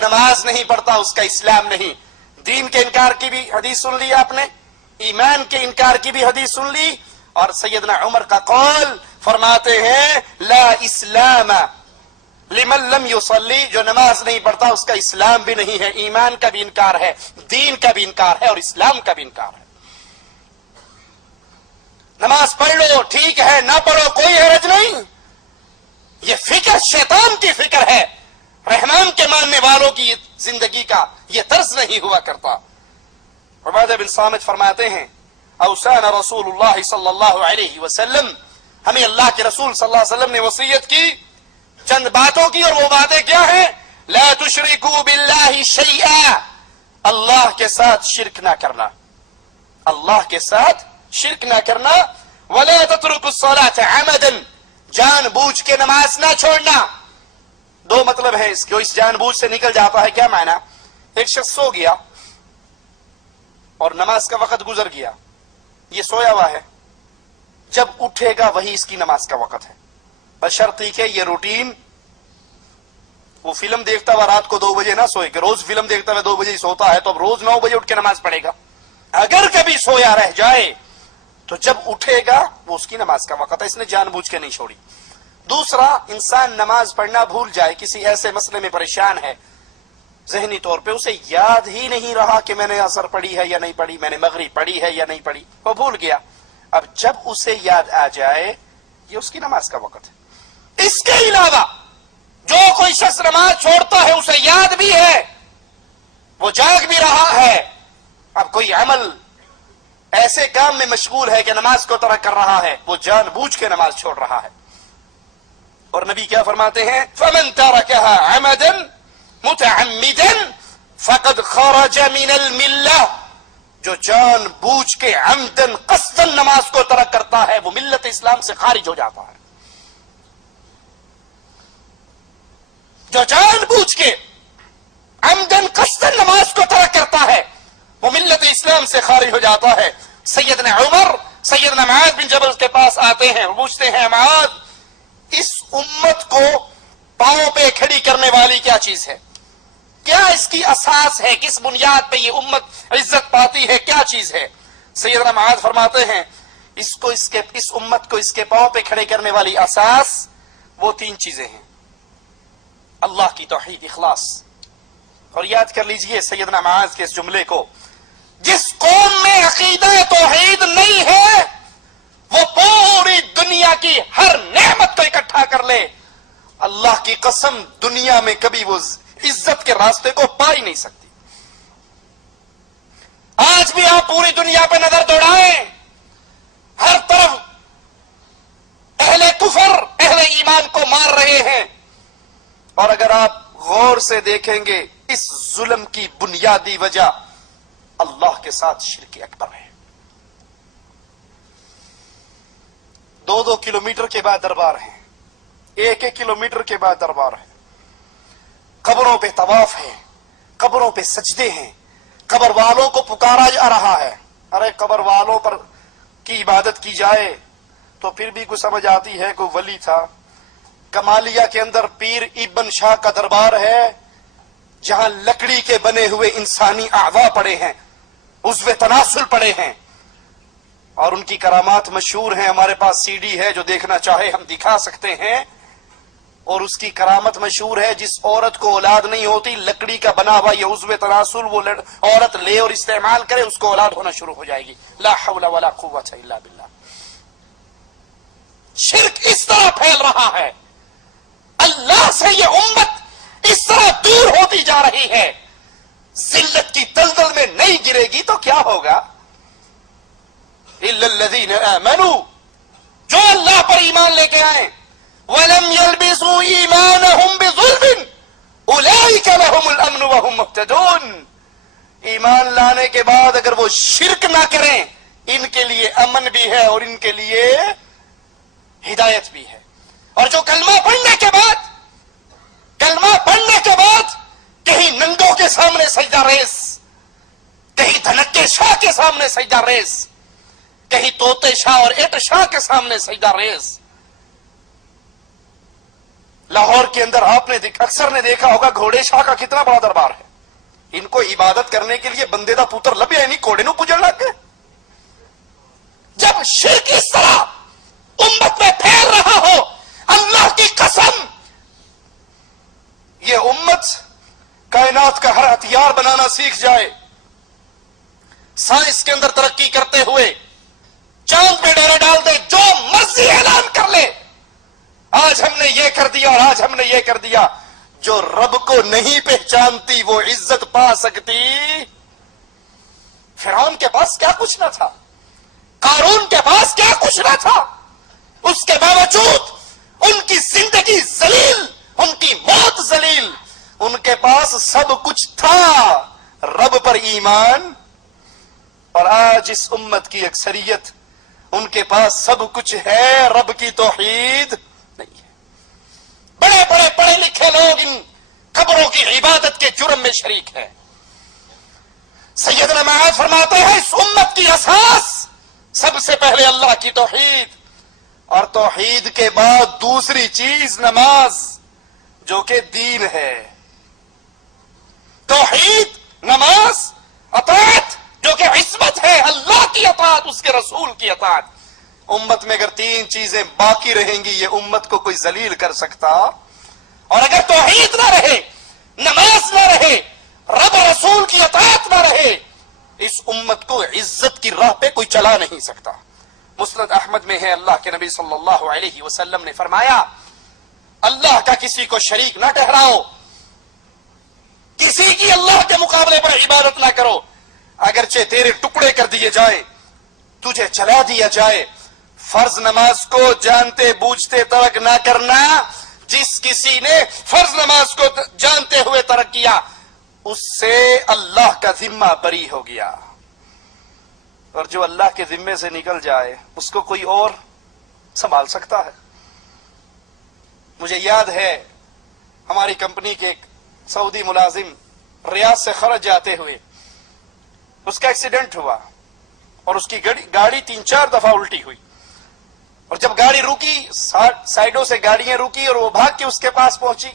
نماز نہیں پڑھتا اس کا اسلام نہیں. دین کے انکار کی بھی حدیث سن لی آپ نے, ایمان کے انکار کی بھی حدیث سن لی, اور سیدنا عمر کا قول فرماتے ہیں لا اسلام لمن لم يصلي, جو نماز نہیں پڑھتا اس کا اسلام بھی نہیں ہے, ایمان کا بھی انکار ہے, دین کا بھی انکار ہے, اور اسلام کا بھی انکار ہے. نماز پڑھ لو ٹھیک ہے, نہ پڑھو کوئی حرج نہیں. یہ فکر شیطان کی فکر ہے, رحمان کے ماننے والوں کی زندگی کا یہ طرز نہیں ہوا کرتا. عبادہ بن صامت فرماتے ہیں اوصانا رسول اللہ صلی اللہ علیہ وسلم, ہمیں اللہ کے رسول صلی اللہ علیہ وسلم نے وصیت کی چند باتوں کی, اور وہ باتیں کیا ہیں؟ لا تشرکوا باللہ شیئا, اللہ کے ساتھ شرک نہ کرنا, اللہ کے ساتھ شرک نہ کرنا. ولا تترکوا الصلاة عمدا, جان بوجھ کے نماز نہ چھوڑنا. دو مطلب ہے اس, جو اس جان بوجھ سے نکل جاتا ہے. کیا معنی؟ ایک شخص سو گیا اور نماز کا وقت گزر گیا, یہ سویا ہوا ہے, جب اٹھے گا وہی اس کی نماز کا وقت ہے, بشرطی کہ یہ روٹین, وہ فلم دیکھتا ہوا رات کو 2 بجے نہ سوئے, کہ روز فلم دیکھتا ہوا 2 بجے ہی سوتا ہے تو اب روز 9 بجے اٹھ کے نماز پڑھے گا. اگر کبھی سویا رہ جائے تو جب اٹھے گا وہ اس کی نماز کا وقت ہے, اس نے جان بوجھ کے نہیں چھوڑی. دوسرا, انسان نماز پڑھنا بھول جائے, کسی ایسے مسئلے میں پریشان ہے, ذہنی طور پہ اسے یاد ہی نہیں رہا کہ میں نے عصر پڑھی ہے یا نہیں پڑھی, میں نے مغرب پڑھی ہے یا نہیں پڑھی, وہ بھول گیا. اب جب اسے یاد آ جائے یہ اس کی نماز کا وقت ہے. اس کے علاوہ جو کوئی شخص نماز چھوڑتا ہے اسے یاد بھی ہے, وہ جاگ بھی رہا ہے, اب کوئی عمل ایسے کام میں مشغول ہے کہ نماز کو ترک کر رہا ہے, وہ جان بوجھ کے نماز چھوڑ رہا ہے. اور نبی کیا فرماتے ہیں؟ فمن ترکها عمدا متعمدا فقد خرج من الملہ, جو جان بوجھ کے عمدن قصدن نماز کو ترک کرتا ہے وہ ملت اسلام سے خارج ہو جاتا ہے. جو جان بوجھ کے عمدن قصدن نماز کو ترک کرتا ہے وہ ملت اسلام سے خارج ہو جاتا ہے. سیدنا عمر سیدنا معاذ بن جبل کے پاس آتے ہیں, پوچھتے ہیں معاذ اس امت کو پاؤں پہ کھڑی کرنے والی کیا چیز ہے, کیا اس کی اساس ہے, کس بنیاد پہ یہ امت عزت پاتی ہے, کیا چیز ہے؟ سیدنا معاذ فرماتے ہیں اس امت کو اس کے پاؤں پہ کھڑے کرنے والی اساس وہ 3 چیزیں ہیں. اللہ کی توحید, اخلاص. اور یاد کر لیجئے سیدنا معاذ کے اس جملے کو, جس قوم میں عقیدہ توحید نہیں ہے وہ پوری دنیا کی ہر نعمت کو اکٹھا کر لے, اللہ کی قسم دنیا میں کبھی وہ عزت کے راستے کو پا ہی نہیں سکتی. آج بھی آپ پوری دنیا پہ نظر دوڑائیں, ہر طرف اہل کفر اہل ایمان کو مار رہے ہیں, اور اگر آپ غور سے دیکھیں گے اس ظلم کی بنیادی وجہ اللہ کے ساتھ شرک اکبر ہے. 2-2 کلومیٹر کے بعد دربار ہیں, 1-1 کلومیٹر کے بعد دربار ہے, قبروں پہ طواف ہے, قبروں پہ سجدے ہیں, قبر والوں کو پکارا جا رہا ہے. ارے قبر والوں پر کی عبادت کی جائے تو پھر بھی کوئی سمجھ آتی ہے, کوئی ولی تھا. کمالیہ کے اندر پیر ابن شاہ کا دربار ہے جہاں لکڑی کے بنے ہوئے انسانی اعضاء پڑے ہیں, عضو تناسل پڑے ہیں, اور ان کی کرامات مشہور ہیں. ہمارے پاس CD ہے, جو دیکھنا چاہے ہم دکھا سکتے ہیں. اور اس کی کرامت مشہور ہے, جس عورت کو اولاد نہیں ہوتی لکڑی کا بنا ہوا یہ عضو تناسل وہ عورت لے اور استعمال کرے, اس کو اولاد ہونا شروع ہو جائے گی. لا حول ولا قوت الا باللہ. شرک اس طرح پھیل رہا ہے, اللہ سے یہ امت اس طرح دور ہوتی جا رہی ہے, ذلت کی دلدل میں نہیں گرے گی تو کیا ہوگا؟ الا الذین آمنوا, جو اللہ پر ایمان لے کے آئے, وَلَمْ يَلْبِسُوا إِيمَانَهُمْ بِظُلْمٍ أُولَئِكَ لَهُمُ الْأَمْنُ وَهُمْ مُهْتَدُونَ. ایمان لانے کے بعد اگر وہ شرک نہ کریں, ان کے لیے امن بھی ہے اور ان کے لیے ہدایت بھی ہے. اور جو کلمہ پڑھنے کے بعد کہیں ننگوں کے سامنے سجدہ ریز, کہیں دھنکے شاہ کے سامنے سجدہ ریز, کہیں طوطے شاہ اور ایٹ شاہ کے سامنے سجدہ ریز, لاہور کے اندر آپ نے اکثر نے دیکھا ہوگا گھوڑے شاہ کا کتنا بڑا دربار ہے. ان کو عبادت کرنے کے لیے بندے دا پوتر لبیا نہیں گھوڑے نو پجڑ لگ گئے. جب شرک اس طرح امت میں پھیل رہا ہو، اللہ کی قسم یہ امت کائنات کا ہر ہتھیار بنانا سیکھ جائے. سائنس کے اندر ترقی کرتے ہوئے چاند پہ ڈیرے ڈال دے، جو مرضی اعلان کر لے، آج ہم نے یہ کر دیا اور آج ہم نے یہ کر دیا. جو رب کو نہیں پہچانتی وہ عزت پا سکتی؟ فرعون کے پاس کیا کچھ نہ تھا، قارون کے پاس کیا کچھ نہ تھا، اس کے باوجود ان کی زندگی ذلیل، ان کی موت ذلیل. ان کے پاس سب کچھ تھا، رب پر ایمان. اور آج اس امت کی اکثریت ان کے پاس سب کچھ ہے، رب کی توحید نہیں ہے. بڑے بڑے پڑھے لکھے لوگ ان قبروں کی عبادت کے جرم میں شریک ہیں. سیدنا معاذ فرماتے ہیں اس امت کی اساس سب سے پہلے اللہ کی توحید، اور توحید کے بعد دوسری چیز نماز جو کہ دین ہے. توحید، نماز، اطاعت جو کہ عصمت ہے، اللہ کی اطاعت، اس کے رسول کی اطاعت. امت میں اگر تین چیزیں باقی رہیں گی یہ امت کو کوئی ذلیل کر سکتا؟ اور اگر توحید نہ رہے، نماز نہ رہے، رب رسول کی اطاعت نہ رہے، اس امت کو عزت کی راہ پہ کوئی چلا نہیں سکتا. مسند احمد میں ہے، اللہ کے نبی صلی اللہ علیہ وسلم نے فرمایا اللہ کا کسی کو شریک نہ ٹھہراؤ، کسی کی اللہ کے مقابلے پر عبادت نہ کرو. اگرچہ تیرے ٹکڑے کر دیے جائے، تجھے چلا دیا جائے، فرض نماز کو جانتے بوجھتے ترک نہ کرنا. جس کسی نے فرض نماز کو جانتے ہوئے ترک کیا اس سے اللہ کا ذمہ بری ہو گیا، اور جو اللہ کے ذمے سے نکل جائے اس کو کوئی اور سنبھال سکتا ہے. مجھے یاد ہے ہماری کمپنی کے ایک سعودی ملازم ریاض سے خرج جاتے ہوئے اس کا ایکسیڈنٹ ہوا اور اس کی گاڑی 3-4 دفعہ الٹی ہوئی. اور جب گاڑی رکی، سائڈوں سے گاڑیاں رکی اور وہ بھاگ کے اس کے پاس پہنچی.